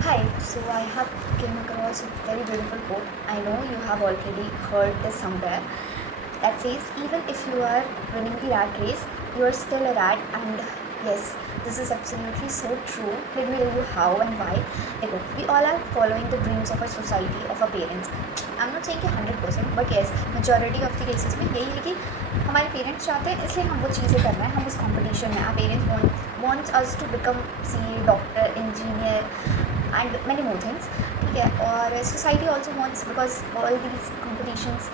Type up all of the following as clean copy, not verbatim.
Hi, so I have came across a very beautiful quote. I know you have already heard this somewhere. That says, even if you are running the rat race, you are still a rat. And yes, this is absolutely so true. Let me tell you how and why. देखो, we all are following the dreams of our society, of our parents. I'm not saying कि 100%, but yes, majority of the cases में यही है कि हमारे parents चाहते हैं, इसलिए हम वो चीज़ें कर रहे हैं, हम उस कंपटीशन में, our parents wants us to become CA, doctor, engineer and many more things, ठीक है। और society also wants, because all these competitions,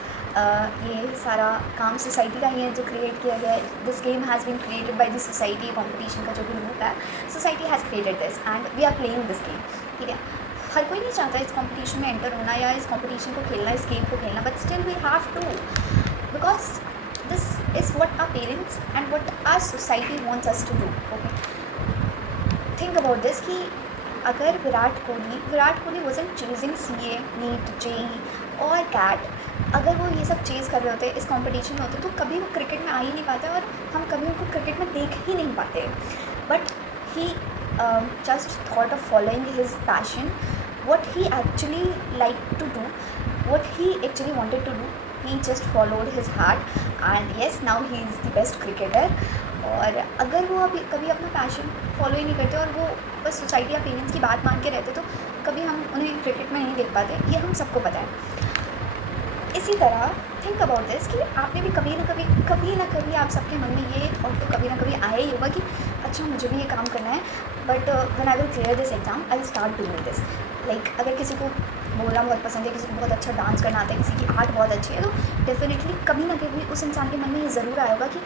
ये सारा काम सोसाइटी का ही है जो क्रिएट किया गया है। This game has been created by the society. Competition का जो भी रूप है, society has created this and we are playing this game, ठीक है। हर कोई नहीं चाहता इस कॉम्पिटिशन में एंटर होना या इस कॉम्पिटिशन को खेलना, इस गेम को खेलना, but still we have to, because this is what our parents and what our society wants us to do. Okay, think about this कि अगर Virat Kohli was in chasing CA, NEET, JEE और कैट, अगर वो ये सब चेज़ कर रहे होते, इस कंपटीशन में होते, तो कभी वो क्रिकेट में आ ही नहीं पाते और हम कभी उनको क्रिकेट में देख ही नहीं पाते। But he just thought of following his passion, what he actually liked to do, what he actually wanted to do. He just followed his heart and yes, now he is the best cricketer. और अगर वो अभी कभी अपना passion follow ही नहीं करते और वो बस सोसाइटी या पेरेंट्स की बात मान के रहते, तो कभी हम उन्हें क्रिकेट में नहीं देख पाते, ये हम सबको पता है। इसी तरह थिंक अबाउट दिस कि आपने भी कभी ना कभी आप सबके मन में ये थॉट तो कभी ना कभी आया ही होगा कि अच्छा मुझे भी ये काम करना है, but when I will clear this exam I will start doing this. Like अगर किसी को बोलना बहुत पसंद है, किसी को बहुत अच्छा डांस करना आता है, किसी की आर्ट बहुत अच्छी है, तो डेफिनेटली कभी ना कभी उस इंसान के मन में ये ज़रूर आया होगा कि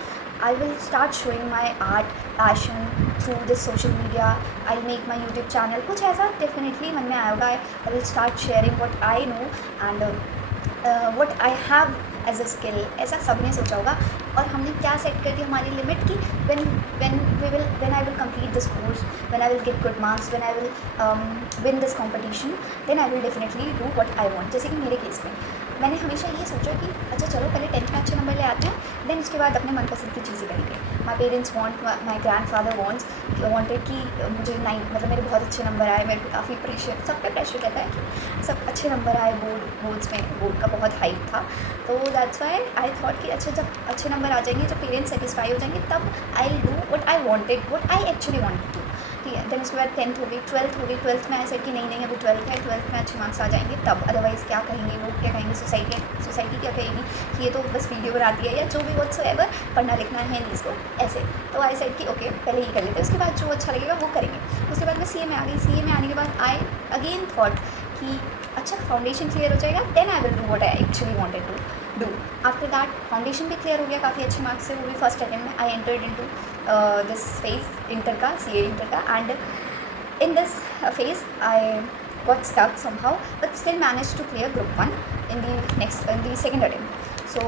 I will start showing my art passion through this social media, I make my YouTube channel, कुछ ऐसा डेफिनेटली मन में आया होगा। I will start sharing what I know and what I have as a skill, ऐसा सब ने सोचा होगा। और हमने क्या सेट कर दी हमारी लिमिट की, when I will complete this course, when I will get good marks, when I will win this competition, then I will definitely do what I want। जैसे कि मेरे केस में मैंने हमेशा ये सोचा कि अच्छा चलो पहले 10th में अच्छे नंबर ले आते हैं, देन उसके बाद अपने मनपसंद की चीज़ें करेंगे। My parents want, my grand father wanted कि मुझे 9 मतलब मेरे बहुत अच्छे नंबर आए, मेरे पे काफ़ी प्रेशर, सब पे प्रेशर कहता है कि सब अच्छे नंबर आए। बोर्ड्स में बोर्ड का बहुत हाइप था, तो दैट्स वाई आई थॉट कि अच्छा जब अच्छे नंबर आ जाएंगे, जब पेरेंट्स सेटिस्फाई हो जाएंगे, तब I will do what I wanted, what I actually wanted to, ठीक है। देन उसके बाद 10th हो गई, 12th हो गई। 12th में ऐसा कि नहीं अभी 12th है, 12th में अच्छे मार्क्स आ जाएंगे तब, अदरवाइज़ क्या कहेंगे लोग, क्या कहेंगे सोसाइटी क्या कहेगी कि ये तो बस वीडियो बनाती है या जो भी व्हाटसोएवर, पढ़ना लिखना है नहीं इसको, ऐसे। तो आई सेड कि ओके पहले ये कर लेते हैं, उसके बाद जो अच्छा लगेगा वो करेंगे। उसके बाद मैं CA में आ गई। CA में आने के बाद आई अगेन थॉट कि अच्छा फाउंडेशन क्लियर हो जाएगा, then I will do what I actually wanted to do. After that foundation भी क्लियर हो गया काफ़ी अच्छे मार्क्स से, वो भी फर्स्ट अटेम्प्ट में। I entered into this phase inter का, CA इंटर का, and in this phase I got stuck somehow but still managed to clear group 1 in the second attempt। so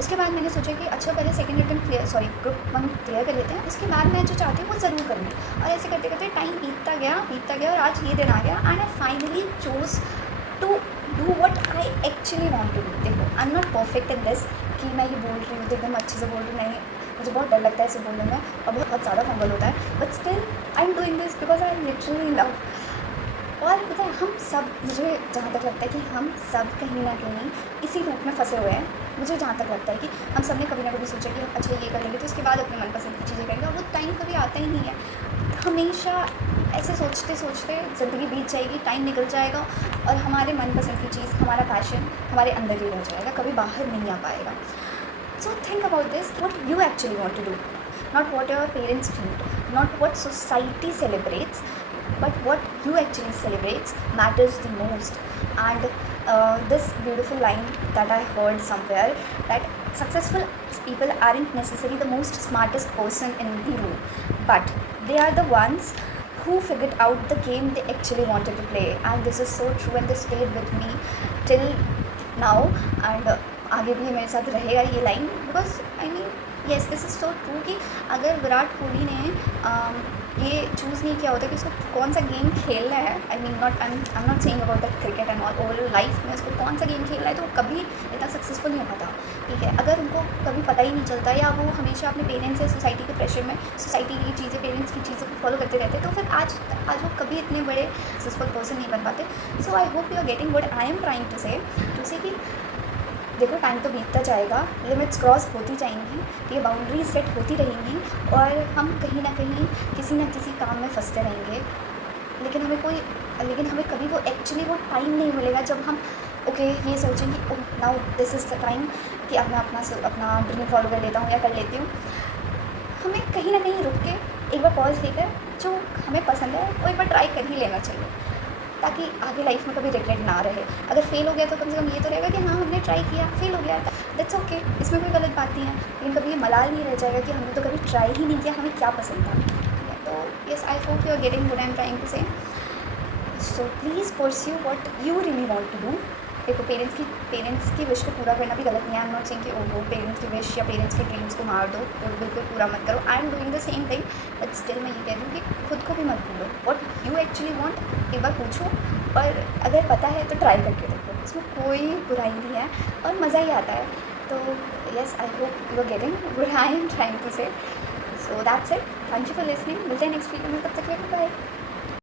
उसके बाद मैंने सोचा कि अच्छा पहले सेकंड अटेम्प्ट ग्रुप 1 क्लियर कर लेते हैं, उसके बाद मैं जो चाहती हूँ वो ज़रूर करूँगी। और ऐसे करते करते टाइम बीतता गया और आज ये दिन आ गया and I finally choose to do what I actually want to do. देखो I am not perfect in this कि मैं ये बोल रही हूँ तो एकदम अच्छे से बोल रही हूँ, नहीं, मुझे बहुत डर लगता है इसे बोलने में और बहुत ज़्यादा फंबल होता है, but still I am doing this because I literally love. और पता है हम सब, मुझे जहाँ तक लगता है कि हम सब कहीं ना कहीं इसी रूप में फंसे हुए हैं। मुझे जहाँ तक लगता है कि हम सब ने कभी ना कभी सोचा कि अच्छा ये कर लेंगे तो उसके बाद अपने मनपसंद की चीज़ें करेंगे, और वो टाइम कभी आता ही नहीं है। हमेशा ऐसे सोचते सोचते ज़िंदगी बीत जाएगी, टाइम निकल जाएगा और हमारे मनपसंद की चीज़, हमारा पैशन हमारे अंदर ही रह जाएगा, कभी बाहर नहीं आ पाएगा। So think about this, what you actually want to do, not what your parents think, not what society celebrates, but what you actually celebrates matters the most. And this beautiful line that I heard somewhere, that successful people aren't necessarily the most smartest person in the room, but they are the ones who figured out the game they actually wanted to play. And this is so true and this stayed with me till now, and आगे भी मेरे साथ रहेगा ये line, because I mean yes this is so true कि अगर विराट कोहली ने ये चूज़ नहीं किया होता कि उसको कौन सा गेम खेलना है। I mean I am not saying about the cricket and all, overall life में उसको कौन सा गेम खेलना है, तो वो कभी इतना सक्सेसफुल नहीं हो पाता। ठीक है, अगर उनको कभी पता ही नहीं चलता या वो हमेशा अपने पेरेंट्स या सोसाइटी के प्रेशर में सोसाइटी की चीज़ें, पेरेंट्स की चीज़ों को फॉलो करते रहते, तो फिर आज वो कभी इतने बड़े सक्सेसफुल पर्सन नहीं बन पाते। So I hope you are getting what I am trying to say कि देखो टाइम तो बीतता जाएगा, लिमिट्स क्रॉस होती जाएंगी, ये बाउंड्रीज सेट होती रहेंगी और हम कहीं ना कहीं किसी ना किसी काम में फंसते रहेंगे। लेकिन हमें कभी वो एक्चुअली वो टाइम नहीं मिलेगा जब हम ओके ये सोचेंगे ओह now this is the time कि अब मैं अपना ड्रीम फॉलो कर लेता हूँ या कर लेती हूँ। हमें कहीं ना कहीं रुक के एक बार पॉज लेकर जो हमें पसंद है वो एक बार ट्राई कर ही लेना चाहिए, ताकि आगे लाइफ में कभी रिग्रेट ना रहे। अगर फेल हो गया तो कम से कम ये तो रहेगा कि हाँ हमने ट्राई किया, फेल हो गया, दैट्स ओके, इसमें कोई गलत बात नहीं है। लेकिन कभी ये मलाल नहीं रह जाएगा कि हमने तो कभी ट्राई ही नहीं किया, हमें क्या पसंद था। ठीक है, तो yes I hope you are getting what I am trying to say. So please pursue what you really want to do. देखो पेरेंट्स की विश को पूरा करना भी गलत नहीं है। आई एम नॉट सेइंग कि ओहो पेरेंट्स की विश या पेरेंट्स के ड्रीम्स को मार दो और बिल्कुल पूरा मत करो। I am doing the same thing, but still मैं ये कह रही हूँ कि खुद को भी मत भूलो, व्हाट यू एक्चुअली वांट एक बार पूछो, और अगर पता है तो ट्राई करके देखो, इसमें कोई बुराई नहीं है और मज़ा ही आता है। तो yes I hope you are getting what I am trying to say. So that's it, thank you for listening. मिलते हैं नेक्स्ट वीडियो में, तब तक के लिए बाय।